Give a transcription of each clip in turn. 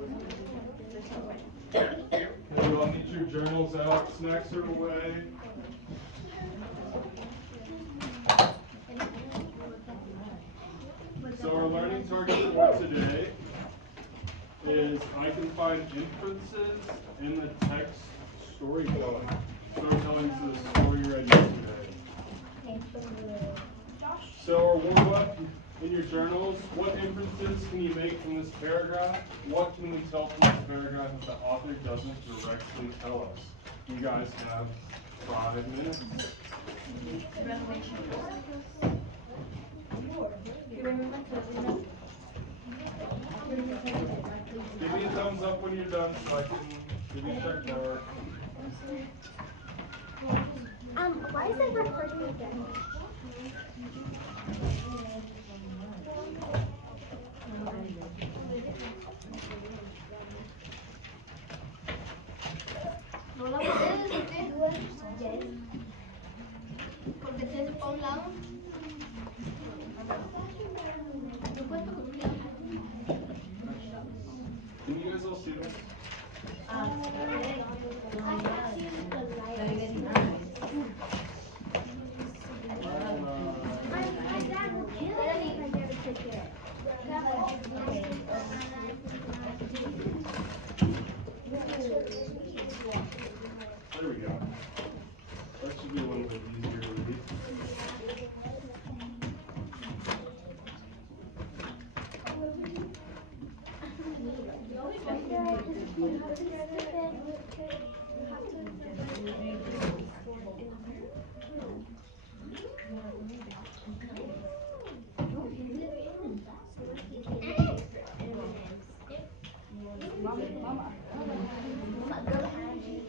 Okay, you all need your journals out, snacks are away. So our learning target for today is I can find inferences in the text storytelling. Storytelling is the story you read yesterday. So our warm-up in your journals, what inferences can you make from this paragraph? What can we tell from this paragraph that the author doesn't directly tell us? You guys have 5 minutes. Give me a thumbs up when you're done so I can give you check mark. Why is it recording again? ¿No la puedes decir? Porque te hace para un lado. Yo cuento con un lado. Can you guys all see this? There we go. That should be a little bit easier to read.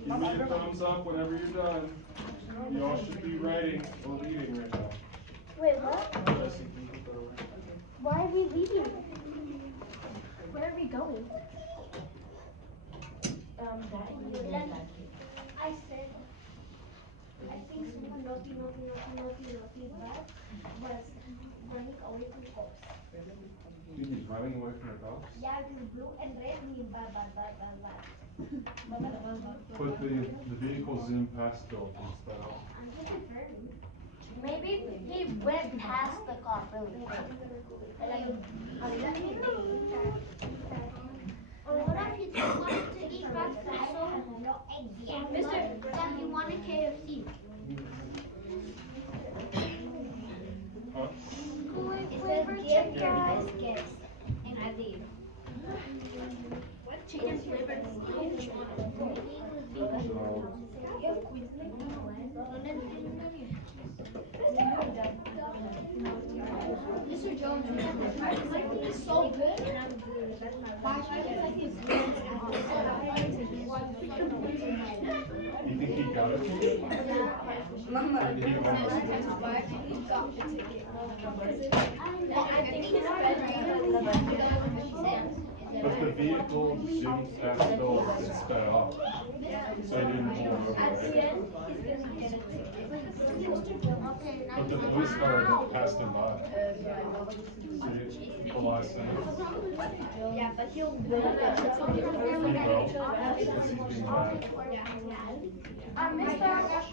Give me a thumbs up whenever you're done. You all should be writing or reading right now. Wait, what? Why are we leaving? Where are we going? I said, I think someone naughty bad was running away from cops. You think he's running away from the cops? Yeah, because blue and red mean bad. But the vehicle zoomed past buildings though. Maybe he went past the cop really quick. What if he just wanted to eat breakfast? Mister, that he wanted KFC. Huh? It says gift guys, gifts. And I did. What chicken flavor do you want? Mr. Jones, it's so good. You think he got it? Or did he almost get it? But the vehicle zoomed past the buildings and sped off. So he didn't pull over, right? But the police car passed him by. See, the last thing. Yeah, but he'll He will, because he's being bad.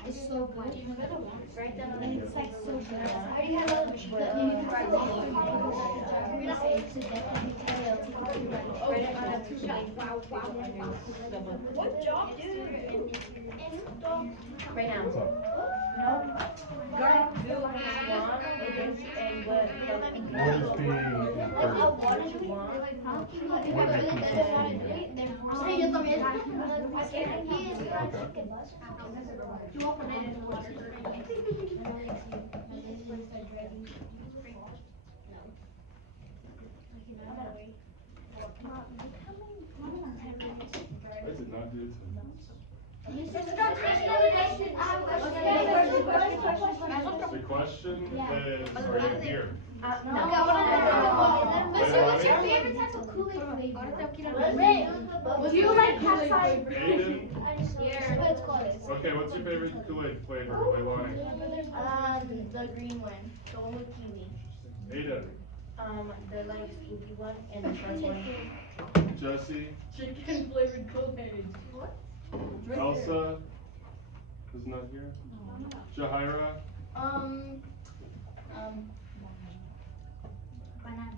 It's so good. It's like so good. I already had What job, dude? Right now. What's up? Girl, do have and what What is being inferred? What are you Sí, yo también. Okay. Yo voy a poner en el water. I did not do it to him. The question is, are you here? Mister, what's your favorite type of Kool-Aid flavor? Red. Do you like capsicum? Aiden? Let's call it. Okay, what's your favorite Kool-Aid flavor, Leilani? The green one. The one with kiwi. Aiden? The like spooky one and the first one. Jesse. Chicken flavored Kool-Aid. Elsa is not here. Jahira.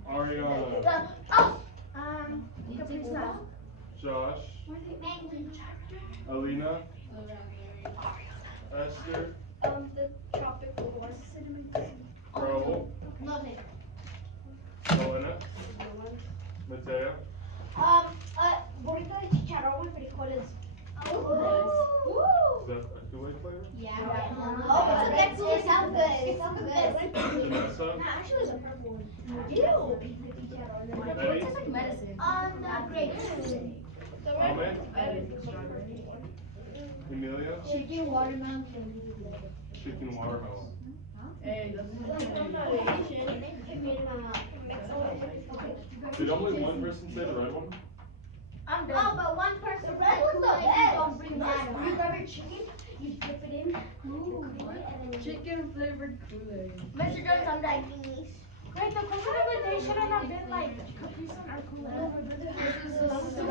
Ariana. Capri Sun. Josh. Alina. Esther. The tropical one. Raul. Nothing. Elena. Mateo. Burrito de chicharrón y frijoles. Is that a Kool-Aid flavor? Yeah. Oh, that's it sounds good. It sounds good. Janessa. Actually, it's a purple one. Ew. Eddie. It's like medicine. Grapes. Ame. Emilia. Chicken watermelon. Chicken watermelon. Hey, I'm not Asian. Did only one person say the red one? I'm done. Oh, but one person. The red one's the best. Don't bring that You one. grab your chicken, you dip it in. And then Chicken flavored Kool-Aid. Mr. Jones, I'm Chinese. Right, the question of the day shouldn't have been like Capri Sun or Kool-Aid. Mr. Jones, do you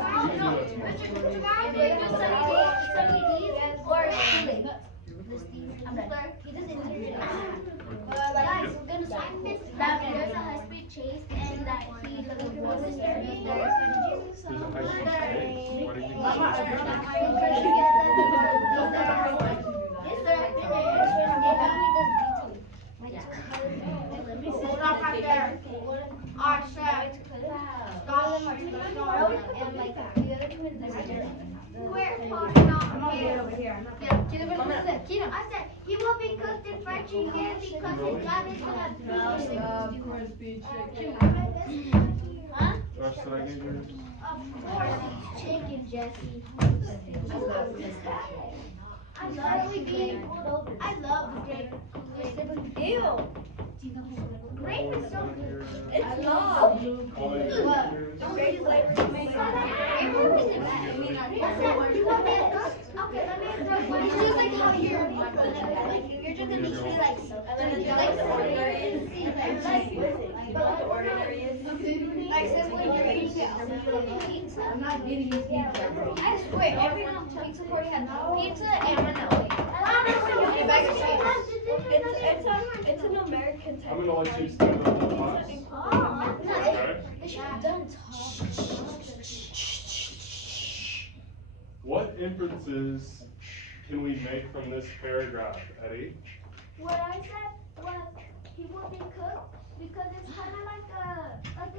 do Sunny D's or Kool-Aid? I'm done. He doesn't do it. Guys, we're gonna start. That there's a high-speed chase and that he doesn't go to the stairs. There's a high school stage. Why do you think there's a high school Stop right there. I said, stop and like the other twins are here. Where? Not here. Yeah. I said he will be cooked in fried chicken because his dad is gonna be. Crispy chicken. Huh? Josh, did I get yours? Of course, chicken, Jesse. I love being pulled over. I love grape. Ew. Grape is so good. It's not. Ollie, did I get yours? Grape flavor tomato. You want me to cook? Okay, let me throw one. It's just like how you're just gonna be like so. Like the ordinary is. What the ordinary is? Like says when you're eating pizza. I'm not getting this pizza, bro. I swear, every pizza party has pizza and vanilla. It's an American type. I'm gonna let you stand on the box. Oh, no, Okay. they should have done What inferences can we make from this paragraph, Eddie? What I said was he will be cooked because it's kind of like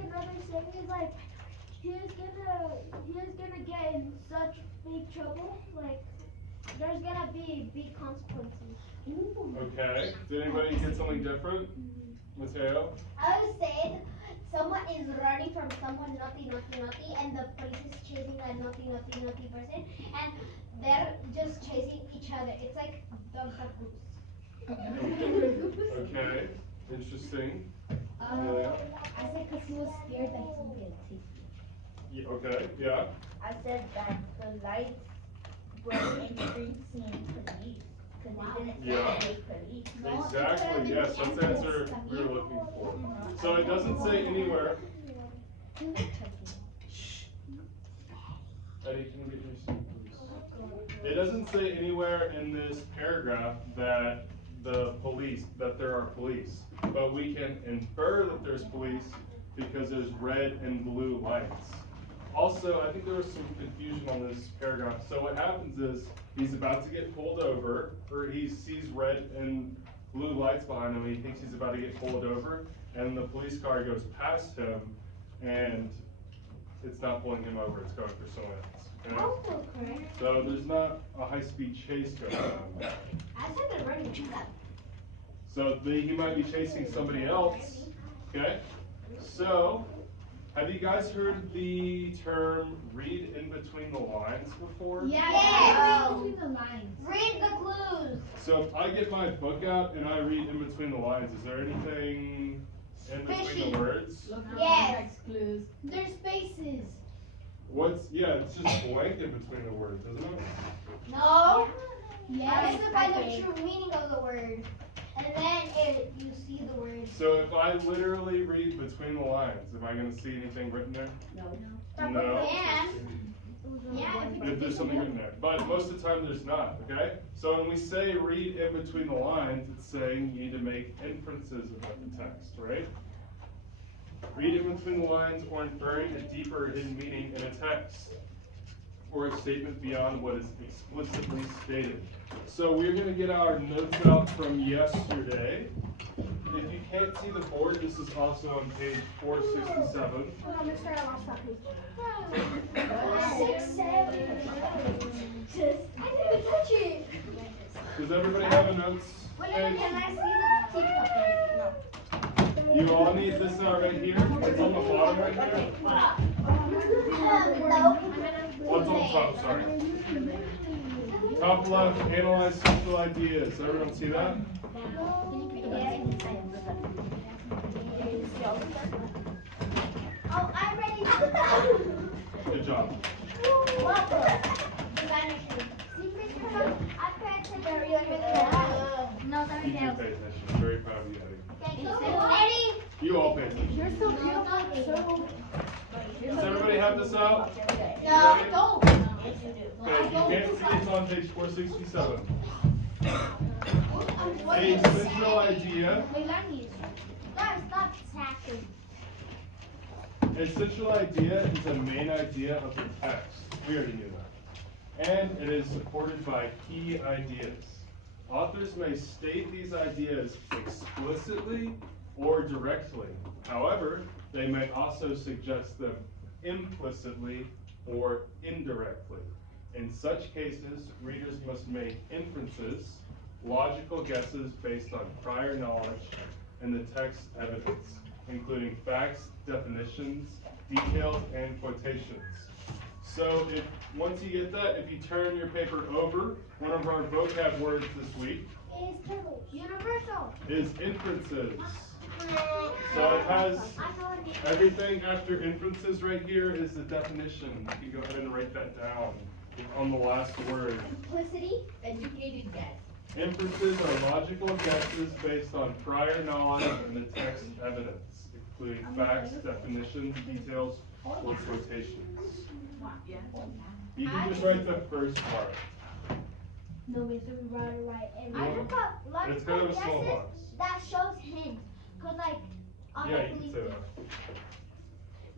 another saying is like he is gonna get in such big trouble, like there's gonna be big consequences. Okay. Did anybody get something different? Mateo? I would say someone is running from someone naughty, and the police is chasing that naughty person, and they're just chasing each other. It's like the goose. Okay. Interesting. I said because he was scared that he's gonna get tasted. Yeah, okay. Yeah. I said that the lights were increasing police because they didn't Yeah. say police. Exactly. Yes, that's the answer we were looking for. So it doesn't say anywhere. Eddie, can you get your seat, please? It doesn't say anywhere in this paragraph that there are police, but we can infer that there's police because there's red and blue lights. Also, I think there was some confusion on this paragraph. So what happens is he's about to get pulled over, or he sees red and blue lights behind him, and he thinks he's about to get pulled over, and the police car goes past him, and it's not pulling him over, it's going for someone else. Okay? So there's not a high-speed chase going on. I said they're running each other. So he might be chasing somebody else, okay? So, have you guys heard the term read in between the lines before? Yes. Between the lines. Read the clues. So if I get my book out and I read in between the lines, is there anything in between Fishy. the words? Yes. Clues. There's spaces. It's just blank in between the words, isn't it? No. Yes. I specify the true meaning of the word. And then you see the words. So if I literally read between the lines, am I going to see anything written there? No. If there's something written there. But most of the time there's not, okay? So when we say read in between the lines, it's saying you need to make inferences about the text, right? Read in between the lines or inferring a deeper hidden meaning in a text or a statement beyond what is explicitly stated. So we're going to get our notes out from yesterday. If you can't see the board, this is also on page 467. Hold on, Mr. I lost that page. 6, 7. I didn't touch it. Does everybody have a notes Can page? I see the teacup? You all need this out right here. It's on the bottom right here. What's on top, sorry. Top left, analyze central ideas. Everyone see that? Oh, I'm ready. Good job. No, You do pay attention. I'm very proud of you, Eddie. Eddie. You all pay attention. You're so beautiful. Does everybody have this out? No, Ready? don't. Okay, you can't see it's on page 467. A central idea. Guys, stop attacking. A central idea is a main idea of the text. We already knew that. And it is supported by key ideas. Authors may state these ideas explicitly or directly. However, they may also suggest them implicitly or indirectly. In such cases, readers must make inferences, logical guesses based on prior knowledge and the text evidence, including facts, definitions, details, and quotations. So once you get that, if you turn your paper over, one of our vocab words this week Universal. is inferences. So it has everything after inferences right here is the definition. You can go ahead and write that down on the last word. Simplicity. Educated guess. Inferences are logical guesses based on prior knowledge and the text evidence, including facts, definitions, details, or quotations. You can just write the first part. No, Mr. We write it right. I just got It's kind of a small guesses box. that shows hints. Cause like, Yeah, you can say that.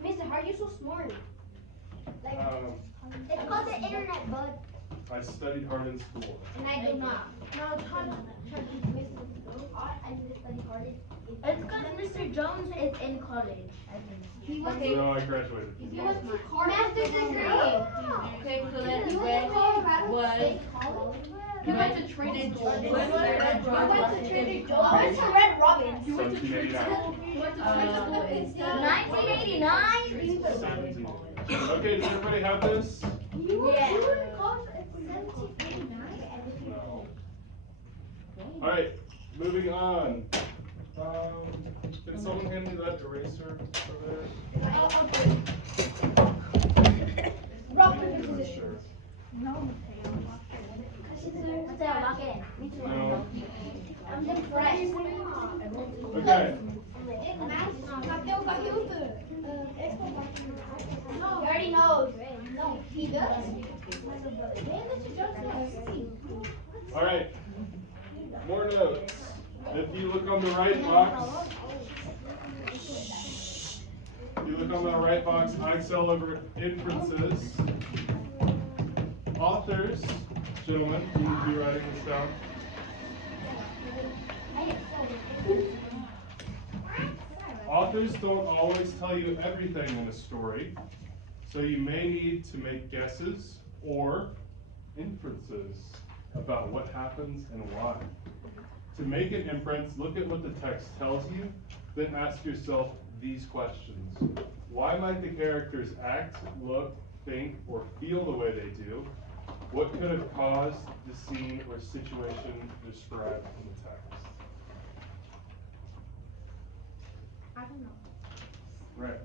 Mister, how are you so smart? it's called the internet, bud. I studied hard in school. And I do not. No, Todd, I need to study harder. it's because Mr. Jones is in college. He went No, I graduated. He went to master's degree. Okay, so that's red was. You went to Trinity Georgia. I went to Red Robin. 1789. 1989. 17. Okay, does everybody have this? Yeah. Alright, moving on. Can someone hand me that eraser over there? Sure. No. No. I'm impressed. Okay. He already knows. No, he does. Alright. More notes. If you look on the right box, I excel over inferences. Authors, gentlemen, you will be writing this down. Authors don't always tell you everything in a story, so you may need to make guesses or inferences about what happens and why. To make an inference, look at what the text tells you, then ask yourself these questions. Why might the characters act, look, think, or feel the way they do? What could have caused the scene or situation described in the text? I don't know. Right.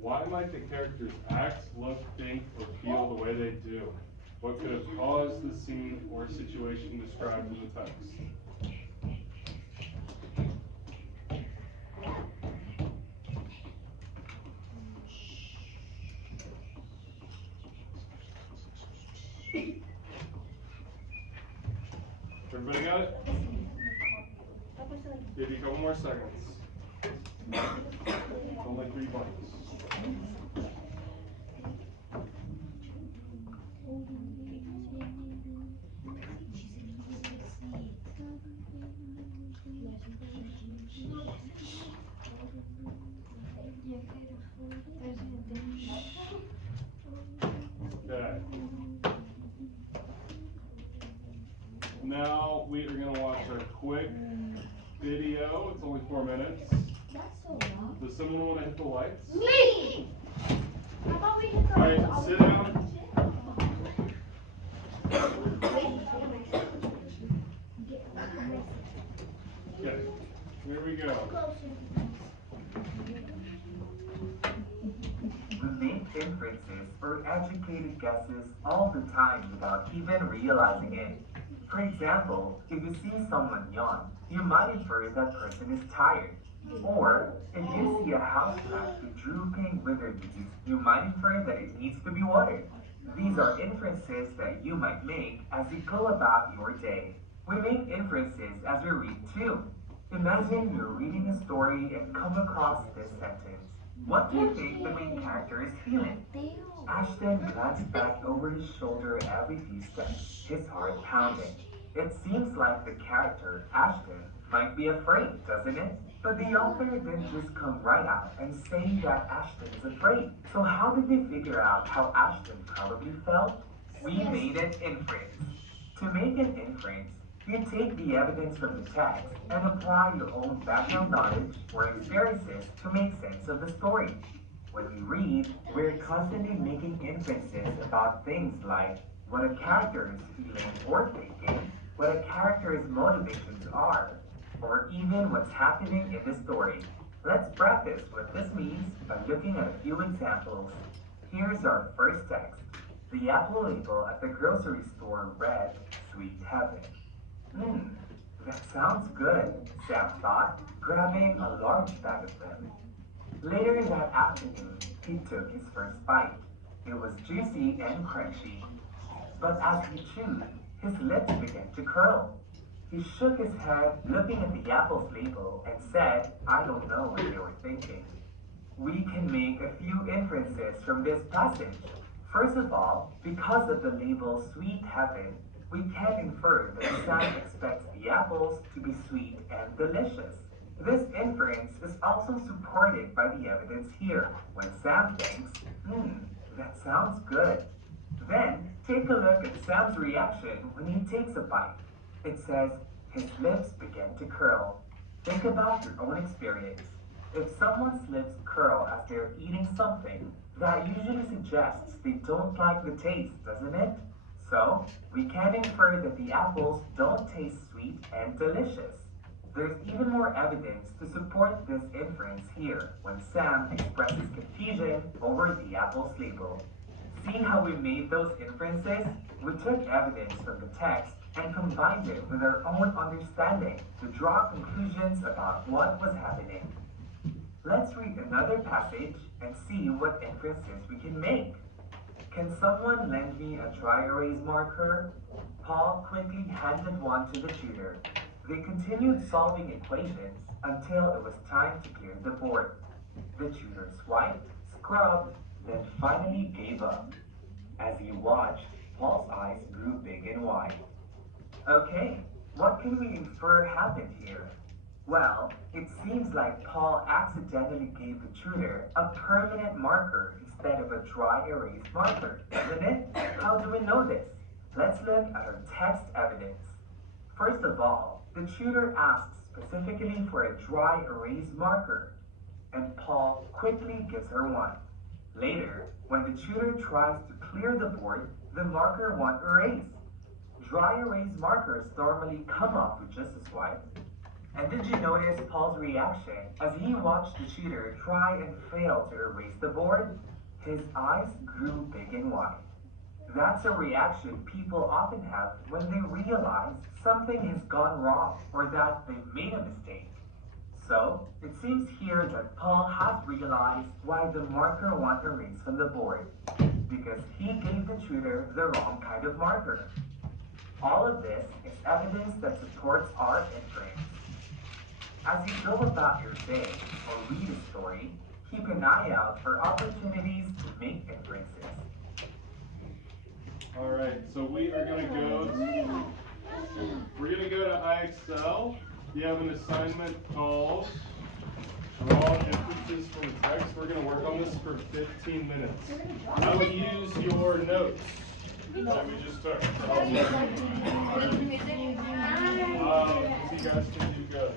Why might the characters act, look, think, or feel the way they do? What could have caused the scene or situation described in the text? Everybody got it? Give you a couple more seconds. Only 3 blanks. Okay. Now we are going to watch a quick video. It's only 4 minutes. Does someone want to hit the lights? Me! How about we hit the Alright, sit down. Okay, here we go. We make inferences or educated guesses all the time without even realizing it. For example, if you see someone yawn, you might infer that person is tired. Or, if you see a house plant with drooping withered leaves, you might infer that it needs to be watered. These are inferences that you might make as you go about your day. We make inferences as we read too. Imagine you're reading a story and come across this sentence. What do you think the main character is feeling? Ashton glanced back over his shoulder every few steps, his heart pounding. It seems like the character, Ashton, might be afraid, doesn't it? But the author didn't just come right out and say that Ashton is afraid. So how did they figure out how Ashton probably felt? We made an inference. To make an inference, you take the evidence from the text and apply your own background knowledge or experiences to make sense of the story. When we read, we're constantly making inferences about things like what a character is feeling or thinking, what a character's motivations are, or even what's happening in the story. Let's practice what this means by looking at a few examples. Here's our first text. The apple label at the grocery store read, "Sweet Heaven." That sounds good, Sam thought, grabbing a large bag of them. Later that afternoon, he took his first bite. It was juicy and crunchy. But as he chewed, his lips began to curl. He shook his head, looking at the apple's label, and said, "I don't know what they were thinking." We can make a few inferences from this passage. First of all, because of the label "Sweet Heaven," we can infer that Sam expects the apples to be sweet and delicious. This inference is also supported by the evidence here, when Sam thinks, that sounds good. Then, take a look at Sam's reaction when he takes a bite. It says, his lips began to curl. Think about your own experience. If someone's lips curl as they're eating something, that usually suggests they don't like the taste, doesn't it? So, we can infer that the apples don't taste sweet and delicious. There's even more evidence to support this inference here when Sam expresses confusion over the apple's label. See how we made those inferences? We took evidence from the text and combined it with our own understanding to draw conclusions about what was happening. Let's read another passage and see what inferences we can make. Can someone lend me a dry erase marker? Paul quickly handed one to the tutor. They continued solving equations until it was time to clear the board. The tutor swiped, scrubbed, then finally gave up. As he watched, Paul's eyes grew big and wide. Okay, what can we infer happened here? Well, it seems like Paul accidentally gave the tutor a permanent marker instead of a dry erase marker, isn't it? How do we know this? Let's look at our text evidence. First of all, the tutor asks specifically for a dry erase marker, and Paul quickly gives her one. Later, when the tutor tries to clear the board, the marker won't erase. Dry erase markers normally come off with just a swipe. And did you notice Paul's reaction as he watched the tutor try and fail to erase the board? His eyes grew big and wide. That's a reaction people often have when they realize something has gone wrong or that they've made a mistake. So, it seems here that Paul has realized why the marker won't erase from the board, because he gave the tutor the wrong kind of marker. All of this is evidence that supports our inference. As you go about your day or read a story, keep an eye out for opportunities to make inferences. All right, so we're gonna go to IXL. You have an assignment called Draw Inferences from a Text. We're gonna work on this for 15 minutes. I would use your notes that we just took. So you guys can do good.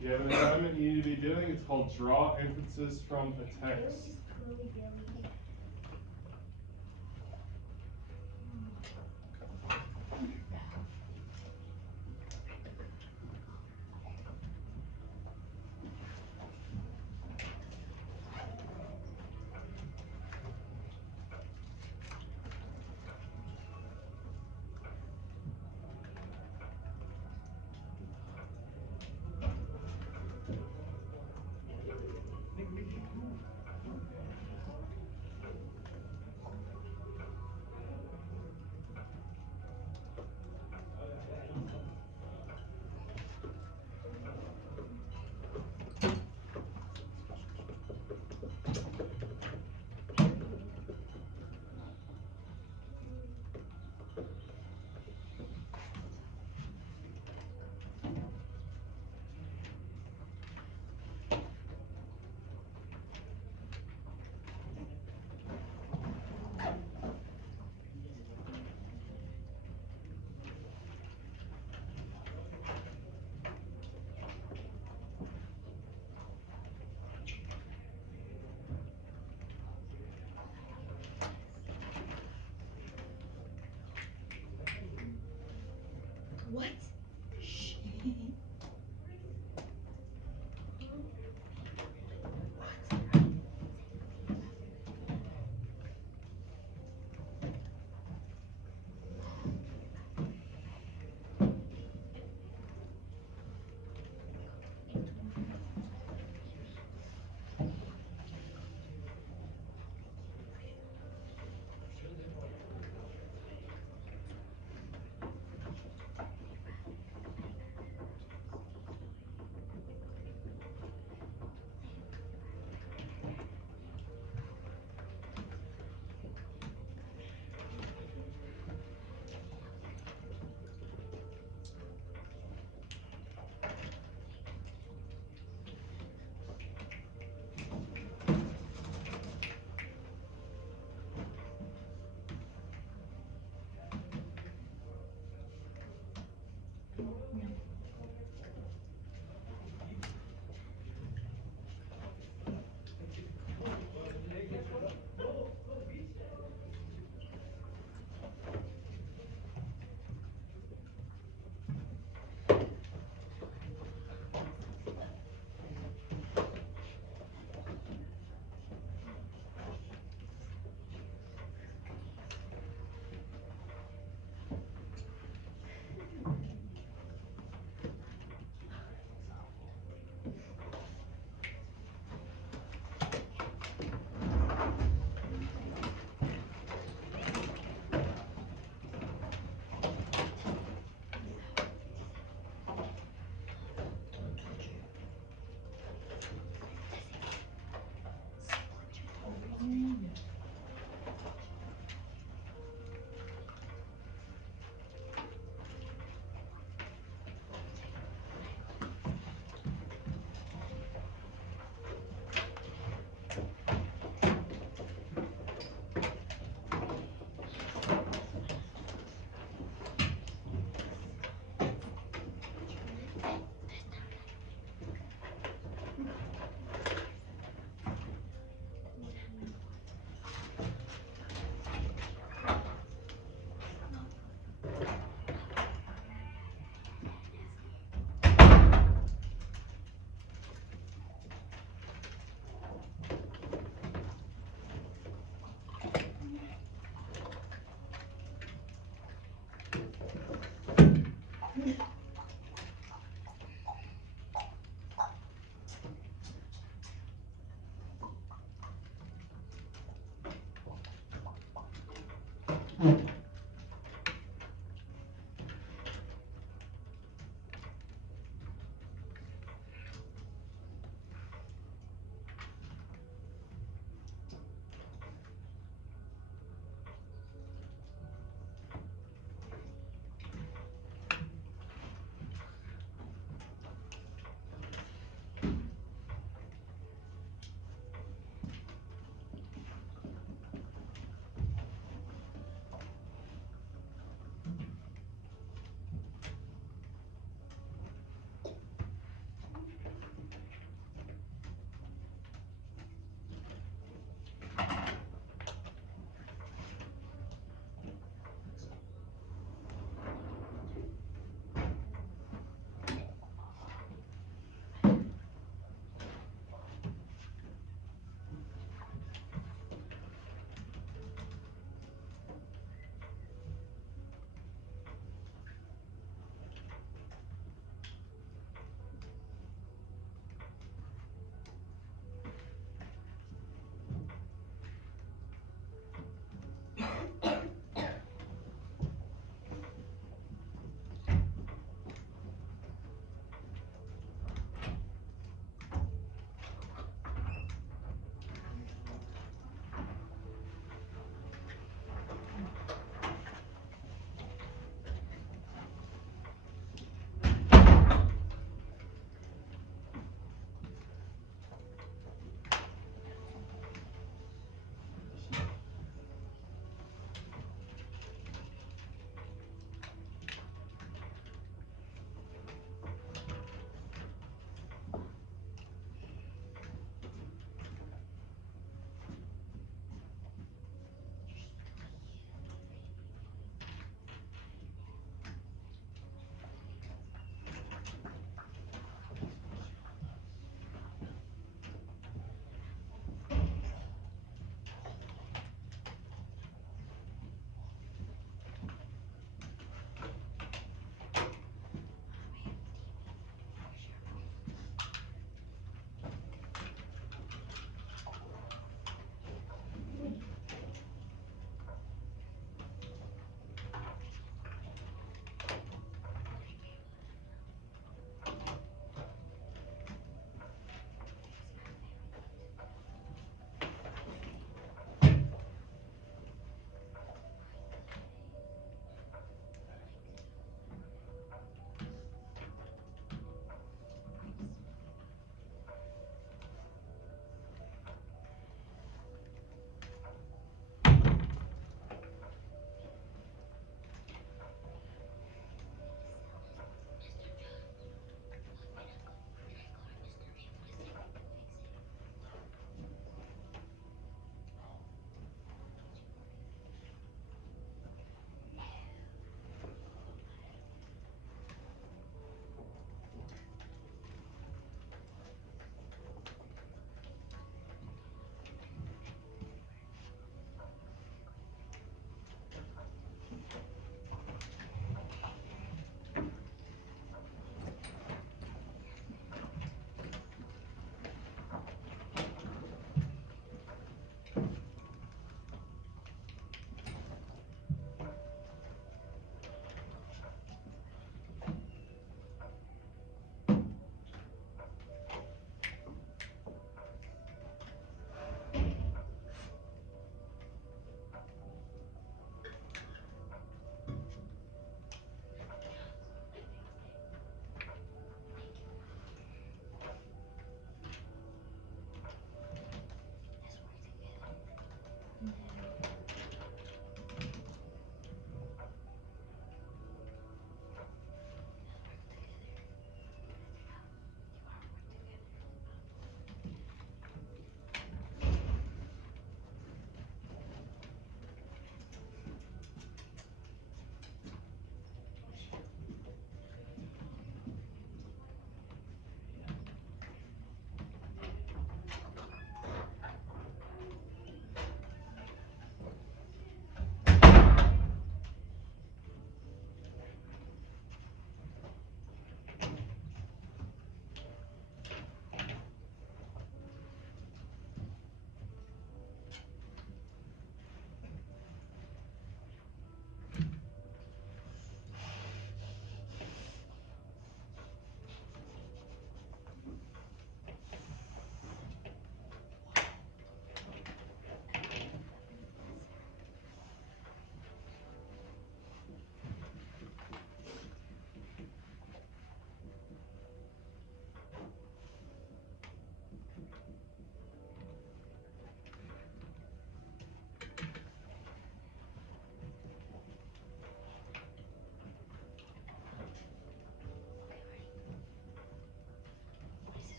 You have an assignment you need to be doing. It's called Draw Inferences from a Text.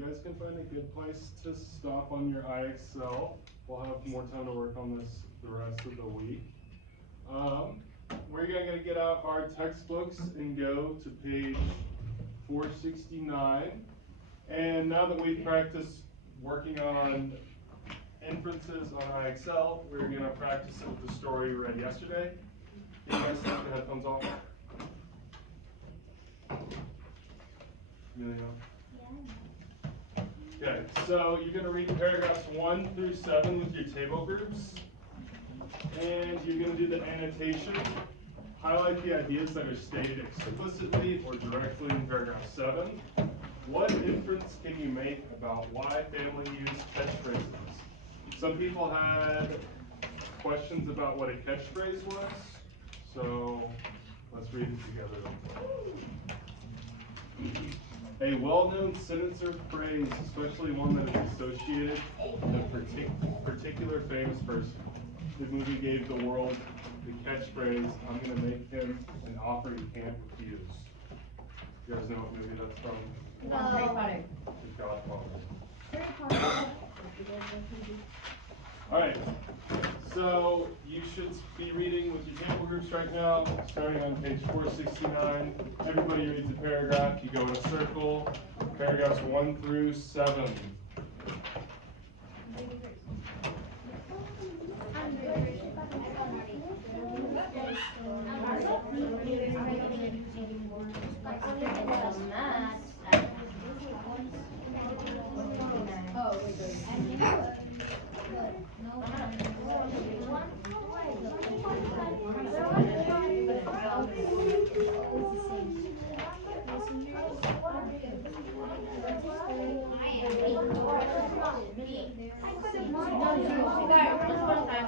you guys can find a good place to stop on your IXL. We'll have more time to work on this the rest of the week. We're gonna get out our textbooks and go to page 469. And now that we've practiced working on inferences on IXL, we're gonna practice it with the story we read yesterday. You guys take the headphones off. Okay, so you're going to read paragraphs 1 through 7 with your table groups. And you're going to do the annotation. Highlight the ideas that are stated explicitly or directly in paragraph 7. What inference can you make about why family use catchphrases? Some people had questions about what a catchphrase was. So let's read it together. A well-known sentence or phrase, especially one that is associated with a particular famous person. The movie gave the world the catchphrase, "I'm going to make him an offer he can't refuse." You guys know what movie that's from? No. Harry Potter. The Godfather. Alright, so you should be reading with your table groups right now, starting on page 469. Everybody reads a paragraph, you go in a circle, paragraphs 1 through 7.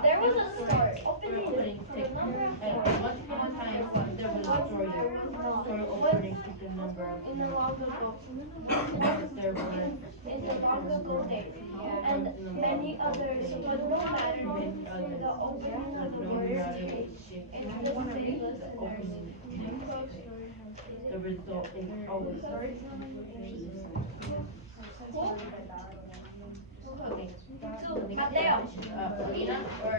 There was a story. Opening tick. Once upon a time, there was a story. Story opening took a number of In the long ago, there were in the long ago days, and many others, but no matter for the opening of the word take in the city listeners. the result is always okay. So Mateo, Lina, or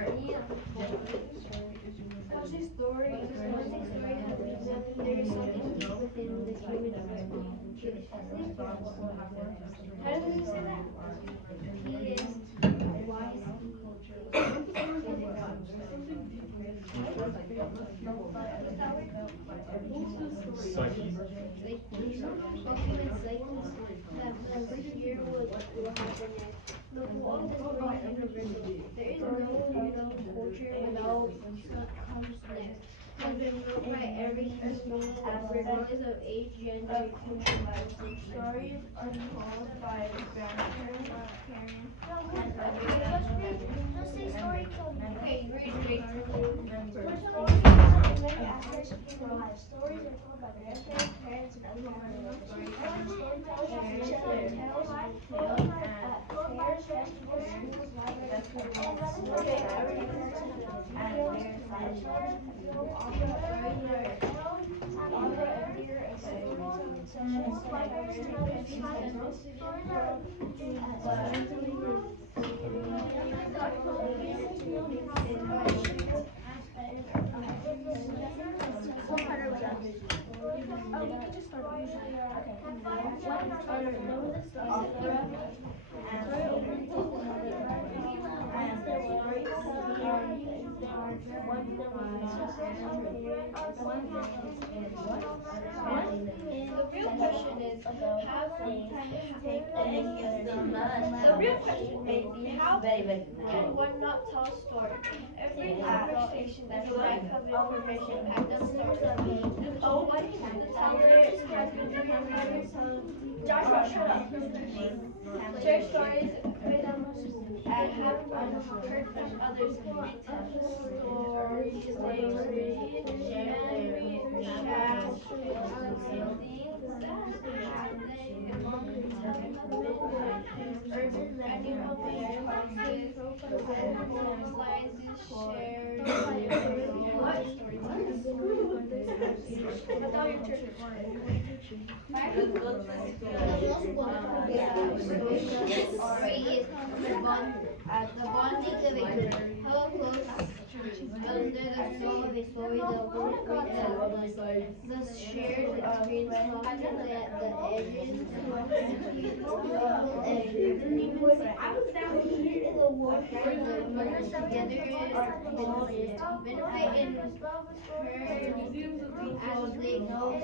Once a story has begun, there is something deep within the human mind. How does he say that? He is wise Psyche. Here what will happen next. The whole of the story is universal. There is no culture without what comes next. Has been built by every human being regardless of age, gender, culture. Stories are told by grandparents, parents, and others. Just say story from Okay, read. There's many aspects of human life. Stories are told by grandparents, parents, and other members. Storytellers teach each other tales, fairs, festivals, schools, libraries, and The real question is, how the real question may be, how can one not tell a story? Every conversation is a lack of information at the start. Oh, the teller has been trying. Joshua, shut up. Share stories I have heard from others. Stories they read, and chat, animal boxes, slices, shared, Story is the bonding of a group. How close under the flow of a story, the shared experience located at the edges I was down here in the water. together benefit in as they know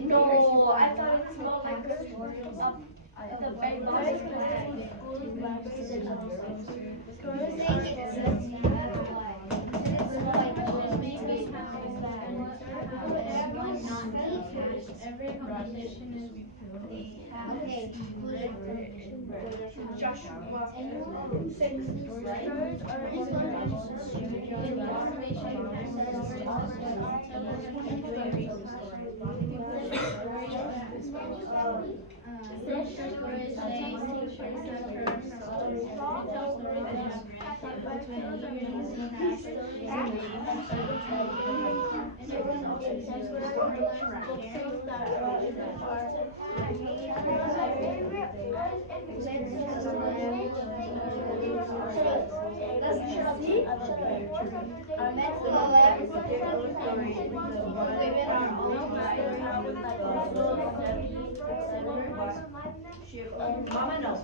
No, I thought it smelled like the bed Every competition is okay. Joshua. 6 stories Mama knows.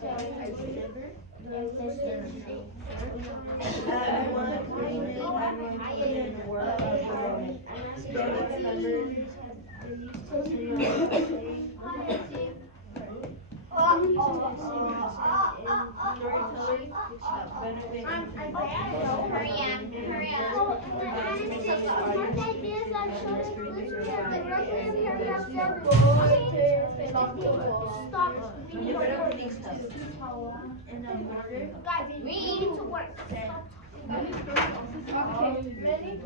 Guys, we need to work. Okay, ready?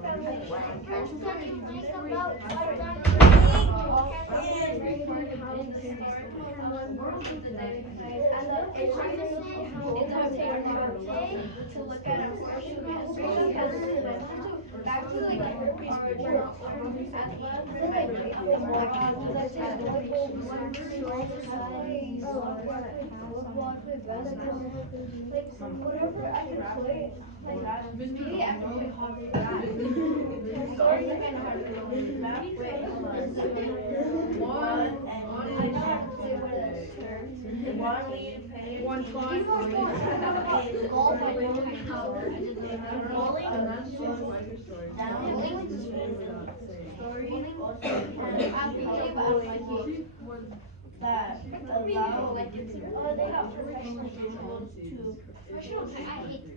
Back to like whatever I can play. Really, I can play hockey. Stories are kind of hard to that allow like they have professional visuals too. Professional, I hate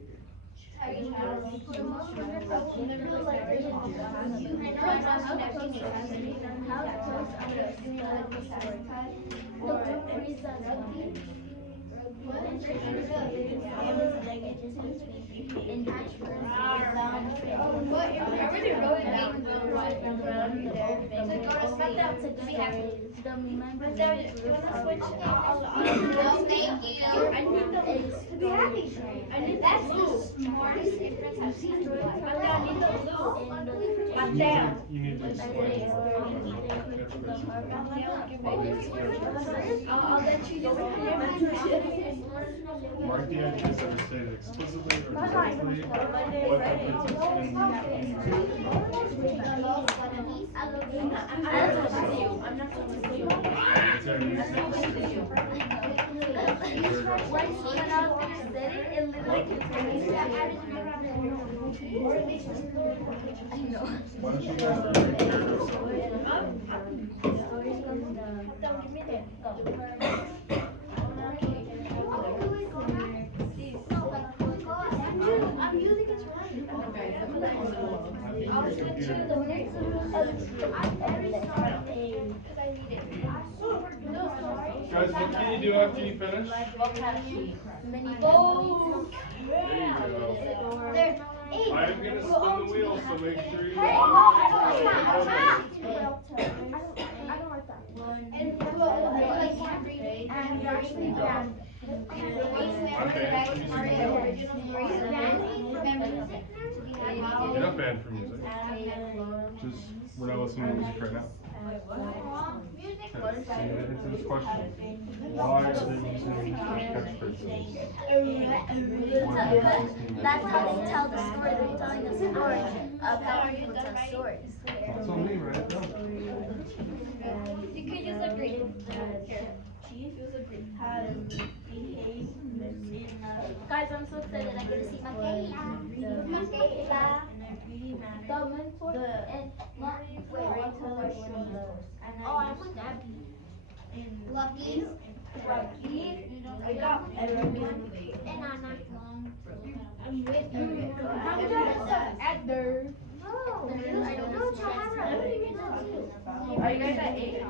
That's the smartest inference I've seen. You need to explain I'll let you do it. Mark the ideas that are stated explicitly or directly. What inferences can we use? Is there an example? Why don't you guys prepare yourself? I'm using it right. Your computer. I'm very sorry because I need it. Guys, guys, what can you do after you finish? Oh. There you go. There. I am gonna spin the wheel, so make sure you I don't like that. And like You're not banned from music. Just, we're not listening to music right now. Okay, so you answer this question. Why are they using catchphrases? That's how they tell the story. They're telling a story of how people tell stories. That's on me, right? No. You could use a green. Chief has behaved in Guys, I'm so excited. I get to see my baby. The mentor and wait, oh, I want that. Lucky. I got everyone. And I'm not long. I'm with you. No, I don't know. Are you guys at 8? I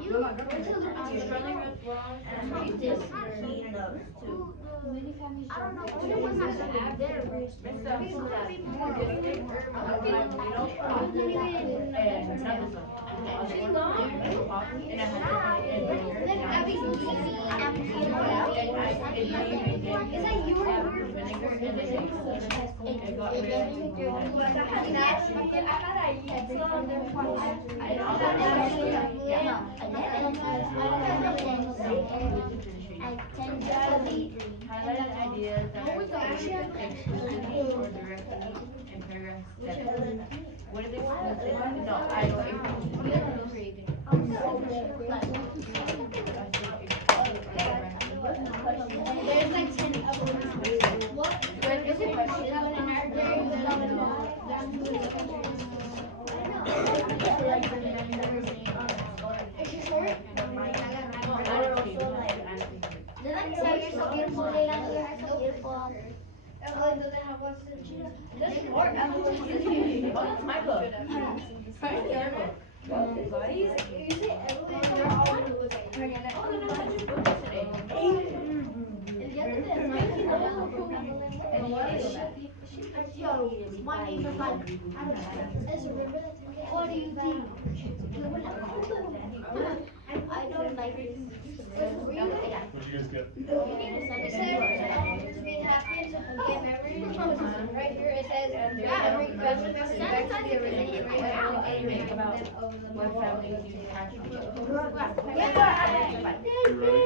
don't know. What was that there? Is that you? Highlight ideas that are explicitly or directly in paragraph 7. What is explicit? No, I don't. There's like 10 of them. What? Wait, is it question? Is she short? Did I tell you so beautiful, Leila? You're so beautiful. Emily doesn't have one since she does. That's my book. You say Emily, you're all Yo, my name is like, what do you think? I don't like this. What'd you guys get? It says, just being happy to forget memories. Right here it says, every question back to the original. About what families use catchphrases. You ready?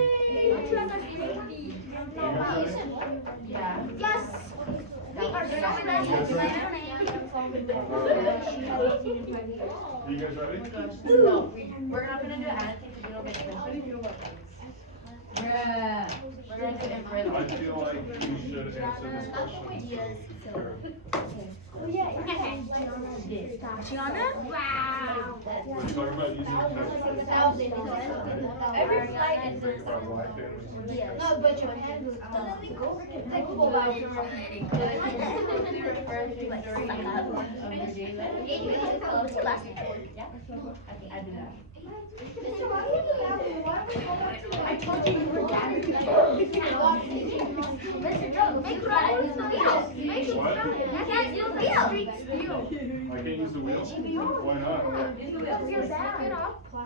Yeah. Yes! We are so nice. You guys ready? No, we're not gonna do annotate because we don't get questions. We're gonna do Inference. I feel like you should answer this question. Gianna? Wow. When you talk about using catchphrases, Every flight you think about why families use No, but your hand was like full We refer to during of your daily life. I think I did that. I told you were down. I can't use the wheel? Why not?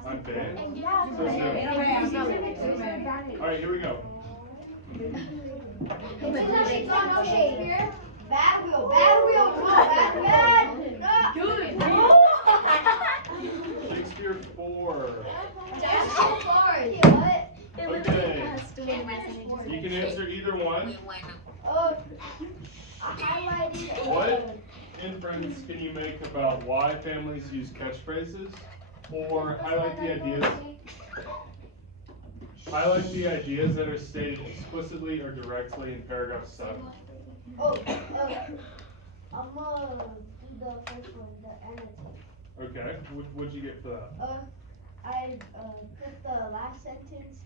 I'm banned? So alright, here we go. Bad wheel, no, bad. Shakespeare 4. What? Okay. You can answer either one. What inference can you make about why families use catchphrases? Or highlight the ideas that are stated explicitly or directly in paragraph 7. I'm gonna do the first one, the annotate. Okay, what'd you get for that? I put the last sentence,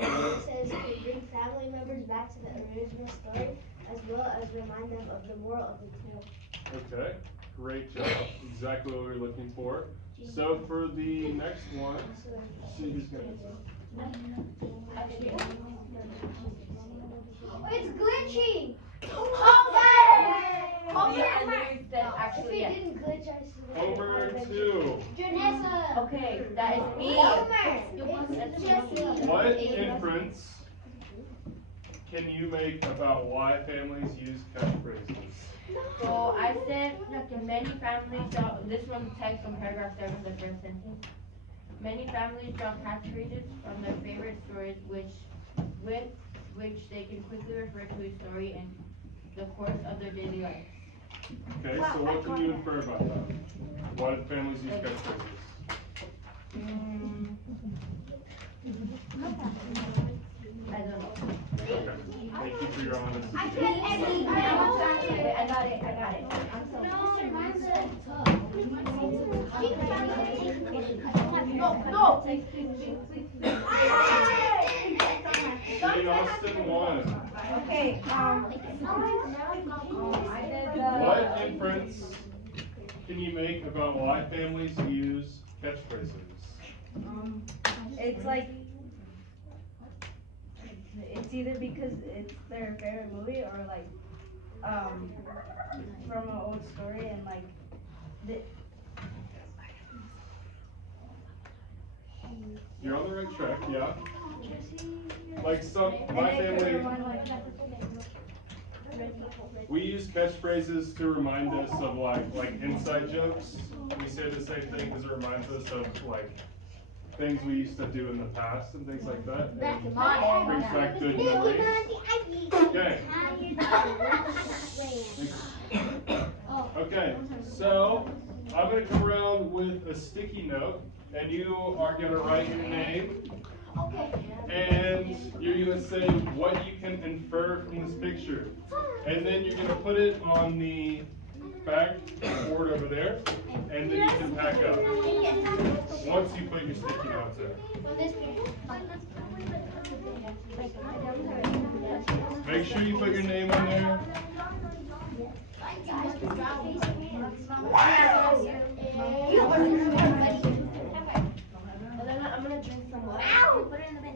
it says to bring family members back to the original story, as well as remind them of the moral of the tale. Okay, great job. Exactly what we were looking for. So for the next one, see who's gonna answer. It's glitchy. Oh, Yeah, and then we said actually yes. didn't glitch, I Homer 2. Janessa. Okay, that is me. Homer. It's Jesse. What inference can you make about why families use catchphrases? So I said that many families draw, this from text from paragraph 7 of the first sentence. Many families draw catchphrases from their favorite stories with which they can quickly refer to a story in the course of their daily life. Okay, so what can you infer about that? Why do families use catchphrases? I don't know. Okay, thank you for your honesty. I said Eddie. I got it. No. Jane Austen 1. Okay, What inference can you make about why families use catchphrases? it's like, it's either because it's their favorite movie or like, from an old story and like, You're on the right track, yeah. Like my family, we use catchphrases to remind us of like inside jokes. We say the same thing because it reminds us of like things we used to do in the past and things like that. And brings back good memories. Okay. Okay, so I'm gonna come around with a sticky note, and you are gonna write your name. Okay. And you're gonna say what you can infer from this picture. And then you're gonna put it on the back board over there, and then you can pack up. Once you put your sticky notes in. Make sure you put your name on there. I'm gonna drink some water. Put it in the bin.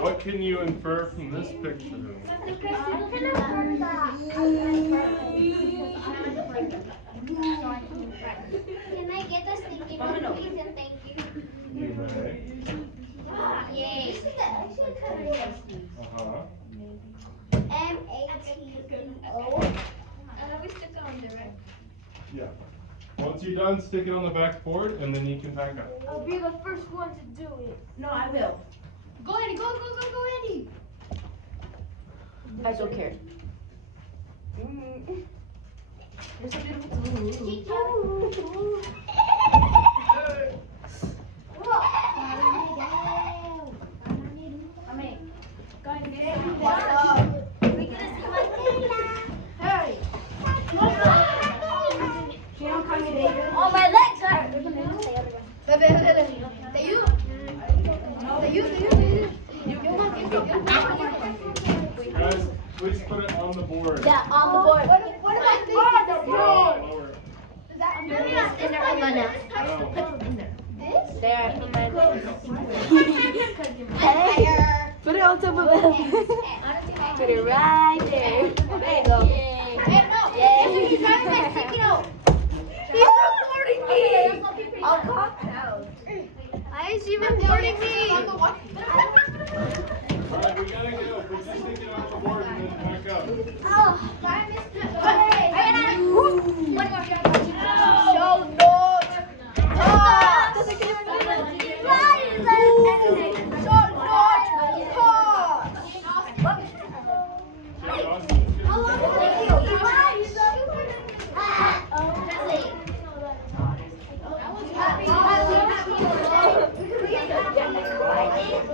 What can you infer from this picture? Can I get the sticky note, please, and thank you? You may. Yay. Uh-huh. M-A-T-O. And then we stick it on there, right? Yeah. Once you're done, stick it on the back board, and then you can pack up. I'll be the first one to do it. No, I will. Go, Eddie, go, Eddie. I don't care. You're so beautiful. What's up? We're gonna see my Hey! Oh, my legs hurt! Guys, please put it on the board. Yeah, on the board. What about this? Lower. Is that in there? No. This? There, in my legs. put it on top of it. Put it right there. There you go. He's having my sticky note. He's recording me. I'll calm down. Why is he recording me? Alright, we gotta go. Put your sticky note on the board and then pack up. Oh, bye, Mr. One more. Show note. Jane Austen's gonna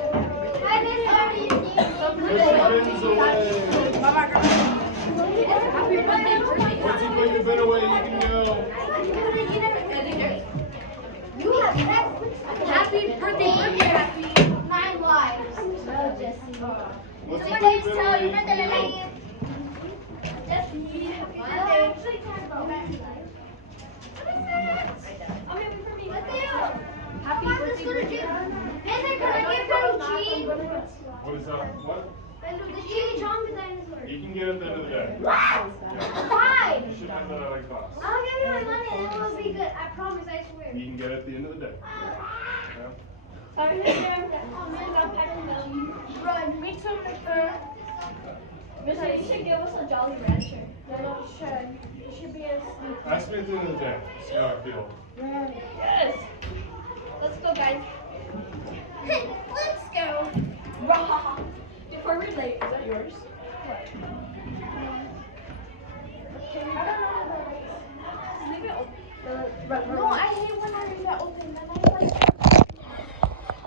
Oh, is that what? The Chili Chonga dinosaur. You can get it at the end of the day. What? Yeah. Why? You should have that at a class. I'll give you my money and it will be good. I promise, I swear. You can get it at the end of the day. Yeah. Sorry, Mr. Oh man, I'm packing them. Run. Me too, Mr. Mr. You should give us a Jolly Rancher. No, you should. You should be a sneak. Ask me at the end of the day. See how I feel. Yes. Let's go, guys. Let's go. Before we're late, is that yours? What? I don't know. Leave it open.